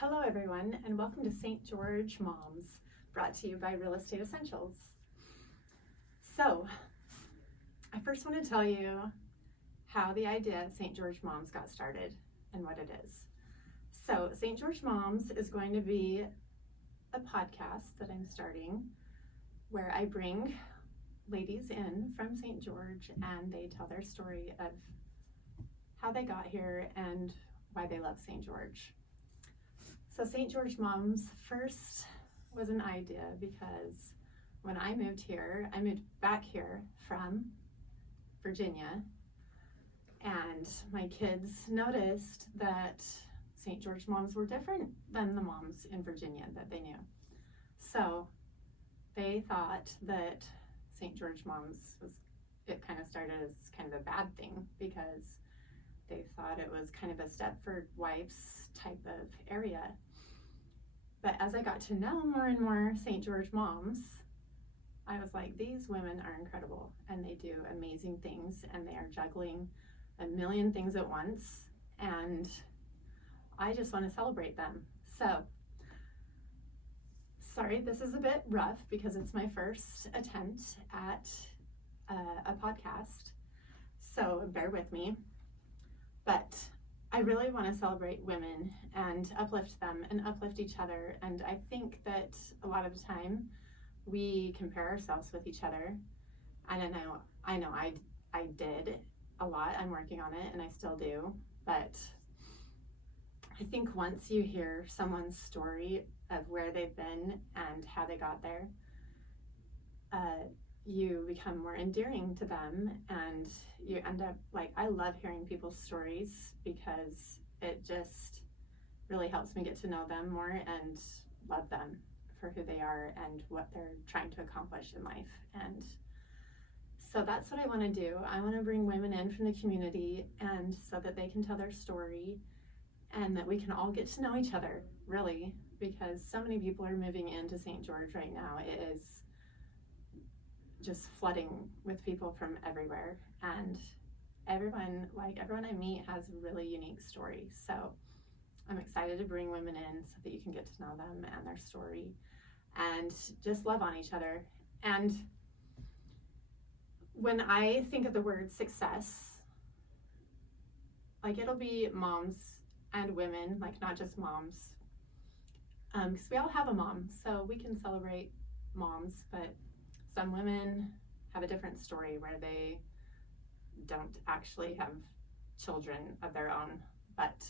Hello everyone, and welcome to St. George Moms, brought to you by Real Estate Essentials. So, I first want to tell you how the idea of St. George Moms got started and what it is. So, St. George Moms is going to be a podcast that I'm starting where I bring ladies in from St. George and they tell their story of how they got here and why they love St. George. So St. George Moms first was an idea because when I moved here, I moved back here from Virginia, and my kids noticed that St. George moms were different than the moms in Virginia that they knew. So they thought that St. George moms it kind of started as kind of a bad thing because they thought it was kind of a Stepford Wives type of area. But as I got to know more and more St. George moms, I was like, these women are incredible and they do amazing things and they are juggling a million things at once, and I just want to celebrate them. So, sorry, this is a bit rough because it's my first attempt at a podcast, so bear with me. But I really want to celebrate women and uplift them and uplift each other. And I think that a lot of the time we compare ourselves with each other. And I know I did a lot. I'm working on it and I still do. But I think once you hear someone's story of where they've been and how they got there, you become more endearing to them, and you end up like, I love hearing people's stories because it just really helps me get to know them more and love them for who they are and what they're trying to accomplish in life. And so that's what I want to do. I want to bring women in from the community, and so that they can tell their story and that we can all get to know each other, really, because so many people are moving into St. George right now. It is just flooding with people from everywhere, and everyone I meet has a really unique story. So I'm excited to bring women in so that you can get to know them and their story and just love on each other. And when I think of the word success, like, it'll be moms and women, like not just moms, because we all have a mom, so we can celebrate moms. But some women have a different story where they don't actually have children of their own. But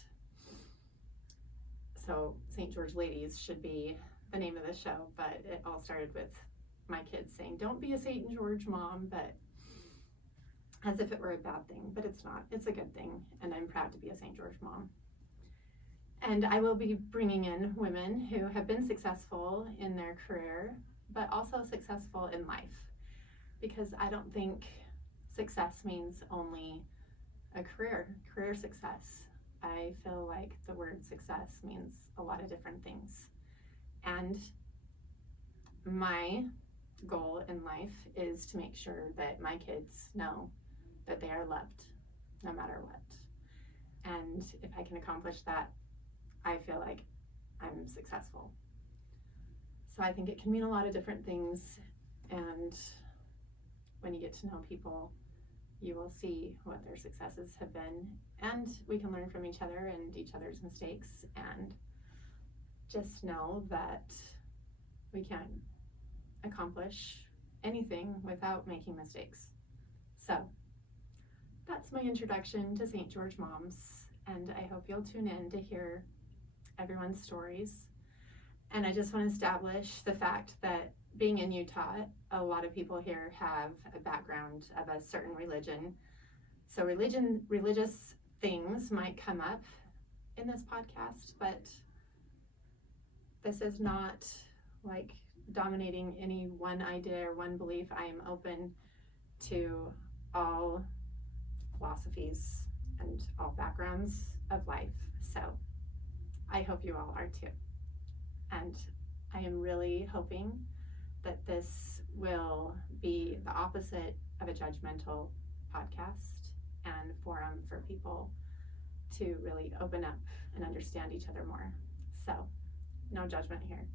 so St. George Ladies should be the name of the show, but it all started with my kids saying, don't be a St. George mom, but as if it were a bad thing. But it's not. It's a good thing, and I'm proud to be a St. George mom. And I will be bringing in women who have been successful in their career, but also successful in life, because I don't think success means only a career success. I feel like the word success means a lot of different things. And my goal in life is to make sure that my kids know that they are loved no matter what. And if I can accomplish that, I feel like I'm successful. So I think it can mean a lot of different things, and when you get to know people, you will see what their successes have been, and we can learn from each other and each other's mistakes, and just know that we can accomplish anything without making mistakes. So that's my introduction to St. George Moms, and I hope you'll tune in to hear everyone's stories. And I just want to establish the fact that being in Utah, a lot of people here have a background of a certain religion. So religious things might come up in this podcast, but this is not like dominating any one idea or one belief. I am open to all philosophies and all backgrounds of life. So I hope you all are too. And I am really hoping that this will be the opposite of a judgmental podcast and forum for people to really open up and understand each other more. So, no judgment here.